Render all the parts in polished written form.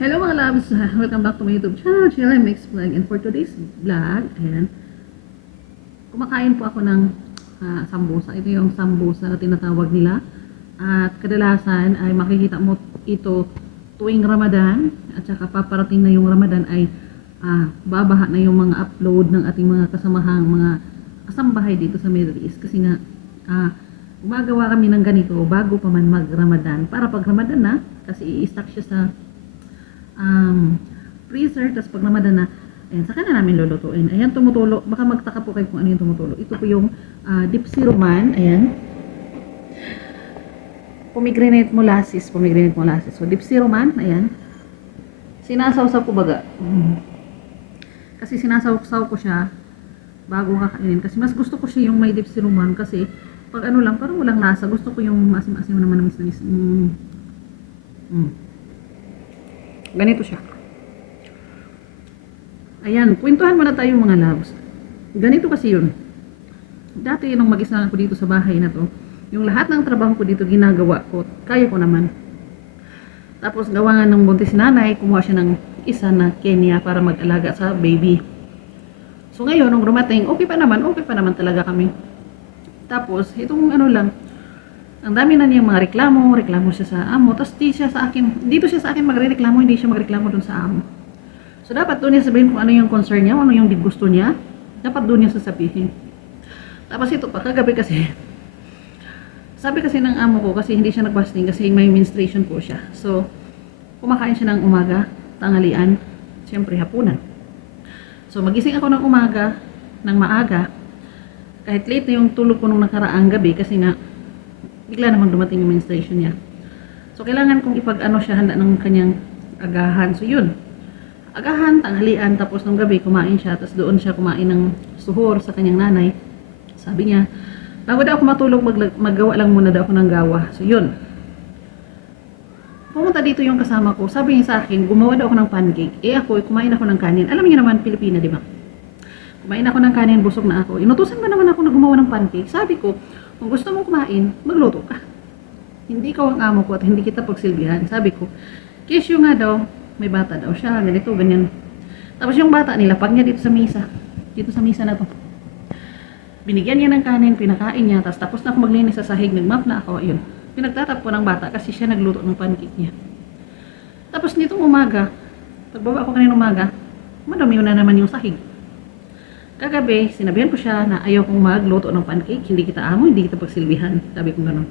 Hello mga loves! Welcome back to my YouTube channel, Chile Mix Vlog. And for today's vlog, ayan, kumakain po ako ng sambusa. Ito yung sambusa na tinatawag nila. At kadalasan ay makikita mo ito tuwing Ramadan. At saka paparating na yung Ramadan ay babaha na yung mga upload ng ating mga kasamahang, mga kasambahay dito sa Middle East. Kasi nga, gumagawa kami ng ganito bago pa man mag-Ramadan. Para pag Ramadan na, kasi i-stack siya sa freezer, tapos pag Ramadan na, ayan, saka na namin lulutuin. Ayan, tumutulo. Baka magtaka po kayo kung ano yung tumutulo. Ito po yung dipsy roman. Ayan. Pomegranate molasses. So, dipsy roman. Ayan. Sinasawsaw ko baga. Kasi sinasawsaw ko siya bago kakainin. Kasi mas gusto ko siya yung may dipsy roman. Kasi pag ano lang, parang walang lasa. Gusto ko yung asim-asim naman ng mis-mis. Ganito siya. Ayan, kwentuhan muna tayo mga loves. Ganito kasi yun. Dati nung mag-isa ako dito sa bahay na to, yung lahat ng trabaho ko dito ginagawa ko, kaya ko naman. Tapos gawa nga ng buntis nanay, kumuha siya ng isa na Kenya para mag-alaga sa baby. So ngayon, nung dumating, okay pa naman talaga kami. Tapos, itong ano lang, ang dami na niyang mga reklamo siya sa amo, tapos dito siya sa akin magrereklamo, hindi siya magreklamo dun sa amo. So dapat doon niya sabihin kung ano yung concern niya, ano yung gusto niya, dapat doon niya sasabihin. Tapos ito pa, kagabi kasi, sabi kasi ng amo ko, kasi hindi siya nag-fasting, kasi may menstruation po siya. So, kumakain siya ng umaga, tanghalian, siyempre hapunan. So magising ako ng umaga, ng maaga, kahit late na yung tulog ko nung nakaraang gabi, kasi nga, bigla namang dumating yung menstruation niya. So, kailangan kong ipag-ano siya, handa ng kanyang agahan. So, yun. Agahan, tanghalian, tapos nung gabi, kumain siya. Tapos doon siya kumain ng suhor sa kanyang nanay. Sabi niya, bago daw ako matulog, maggawa lang muna daw ako ng gawa. So, yun. Pumunta dito yung kasama ko. Sabi niya sa akin, gumawa daw ako ng pancake. Ako, kumain ako ng kanin. Alam niyo naman, Pilipina, di ba? Kumain ako ng kanin, busog na ako. Inutusan ba naman ako na gumawa ng pancake? Sabi ko, kung gusto mong kumain, magluto ka. Hindi ka ang amo ko at hindi kita pagsilbihan. Sabi ko, kesyo nga daw, may bata daw siya, ganito, ganyan. Tapos yung bata nila, pag niya dito sa misa na to. Binigyan niya ng kanin, pinakain niya, tapos na ako maglinis sa sahig, nagmap na ako, ayun. Pinagtatap ko ng bata kasi siya nagluto ng pancake niya. Tapos nitong umaga, pagbaba ko kanina umaga, madami na naman yung sahig. Kagabi, sinabihan ko siya na ayaw kong magluto ng pancake, hindi kita amo, hindi kita pagsilbihan. Sabi ko gano'n.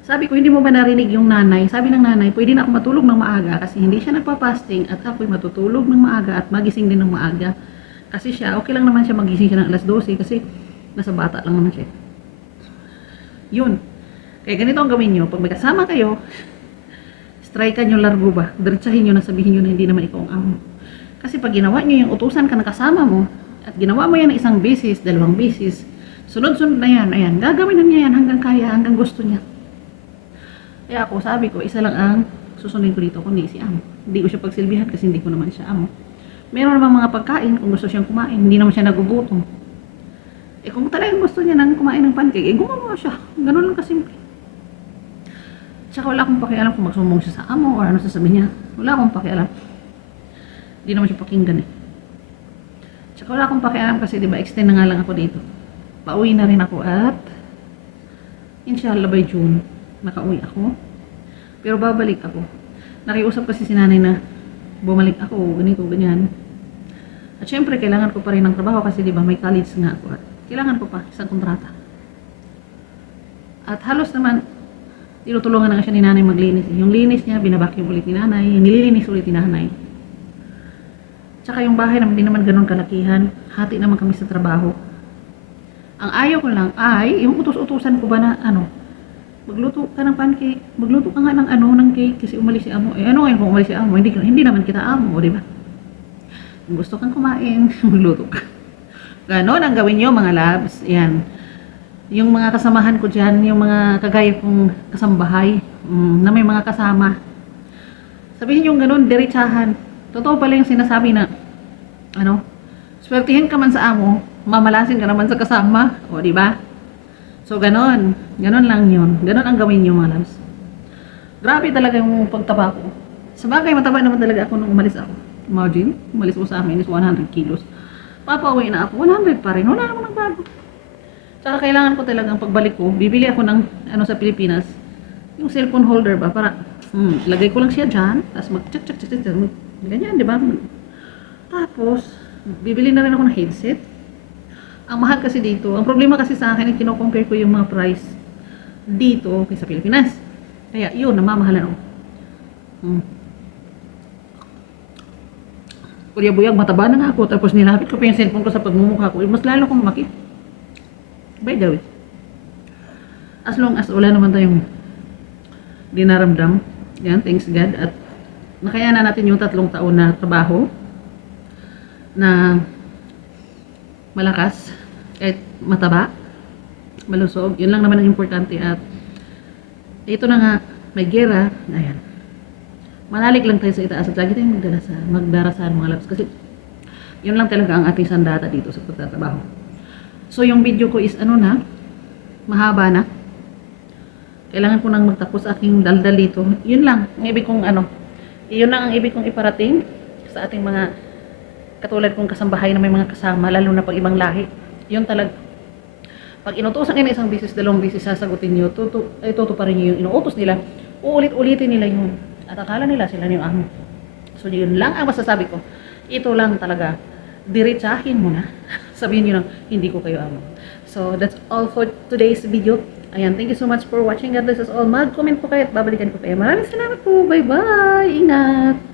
Sabi ko, hindi mo ba narinig yung nanay? Sabi ng nanay, pwede na ako matulog ng maaga kasi hindi siya nagpa-fasting at ako'y matutulog ng maaga at magising din ng maaga. Kasi siya, okay lang naman siya magising siya ng alas 12 kasi nasa bata lang naman siya. Yun. Kaya ganito ang gawin nyo. Pag may kasama kayo, strikean nyo largo ba? Diretsahin nyo na sabihin nyo na hindi naman ikaw ang amo. Kasi pag ginawa nyo yung utusan ka na kasama mo, at ginawa mo yan ng isang beses, dalawang beses, sunod-sunod na yan, ayan, gagawin na niya yan hanggang kaya, hanggang gusto niya. Kaya ako, sabi ko, isa lang ang susundin ko dito, kundi si amo. Hindi ko siya pagsilbihan kasi hindi ko naman siya amo. Meron namang mga pagkain kung gusto siyang kumain, hindi naman siya nagugutom. Kung talagang gusto niya nang kumain ng pancake, gumawa siya. Ganun lang kasimple. Tsaka wala akong pakialam kung magsumbong siya sa amo or ano sasabihin niya. Wala akong pakialam. Hindi naman siya pakinggan Tsaka wala akong pakialam kasi diba extend na nga lang ako dito. Pauwi na rin ako at inshallah by June nakauwi ako. Pero babalik ako. Nakiusap kasi si nanay na bumalik ako, ganito, ganyan. At syempre kailangan ko pa rin ng trabaho kasi diba may college nga ako at kailangan ko pa isang kontrata. At halos naman tinutulungan na nga siya ni nanay maglinis. Yung linis niya, binabacuum ulit ni nanay, nililinis ulit ni nanay. Tsaka yung bahay naman, hindi naman ganun kalakihan. Hati naman kami sa trabaho. Ang ayaw ko lang ay, yung utos-utusan ko ba na, magluto ka ng pancake, magluto ka nga ng cake, kasi umalis si amo. Ano ngayon kung umalis si amo? Hindi naman kita amo, di ba? Kung gusto kang kumain, magluto ka. Ganon ang gawin nyo, mga labs. Yan. Yung mga kasamahan ko dyan, yung mga kagaya kong kasambahay, na may mga kasama. Sabihin yung ganon, diretsahan. Totoo pala yung sinasabi na, swertihin ka man sa amo, mamalasin ka naman sa kasama, o di ba? So ganon lang yun. Ganon ang gawin nyo, mga loves. Grabe talaga yung pagtaba ko. Sa bagay, mataba naman talaga ako nung umalis ako. Imagine, umalis ko sa amin is 100 kilos. Papauwi na ako, 100 pa rin. Wala naman nagbago. Tsaka kailangan ko talagang pagbalik ko, bibili ako ng ano sa Pilipinas, yung cellphone holder ba, para lagay ko lang siya dyan, tapos mag-check, ganyan, di ba? Tapos, bibili na rin ako ng headset. Ang mahal kasi dito, ang problema kasi sa akin, kino-compare ko yung mga price dito kaysa Pilipinas. Kaya yun, namamahalan ako. Kuya-buyag, mataba na nga ako, tapos nilapit ko pa yung cellphone ko sa pagmumukha ko, mas lalo kong makit. By the way, as long as wala naman tayong dinaramdam, yan, thanks God, at nakayanan natin yung 3 taon na trabaho na malakas, kahit mataba, malusog, yun lang naman ang importante. At ito na nga, may gera, ayan, manalig lang tayo sa itaas at lagi tayong magdarasal mga loves, kasi yun lang talaga ang ating sandata dito sa pagtatrabaho. So yung video ko is ano na, mahaba na. Kailangan ko nang magtapos aking daldal dito. Yun lang, ang ibig kong ano, yun lang ang ibig kong iparating sa ating mga katulad kong kasambahay na may mga kasama, lalo na pag ibang lahi. Yun talaga. Pag inutusan kayo na isang bisis, 2 bisis, sasagutin nyo, pa rin yung inuutos nila, uulit-ulitin nila yun. At akala nila sila yung amo. So yun lang ang masasabi ko. Ito lang talaga. Diretsahin mo na. Sabihin nyo lang, hindi ko kayo amo. So that's all for today's video. Ayan, thank you so much for watching. God bless us all. Mag-comment po kayo at babalikan ko kayo. Maraming salamat po. Bye-bye. Ingat.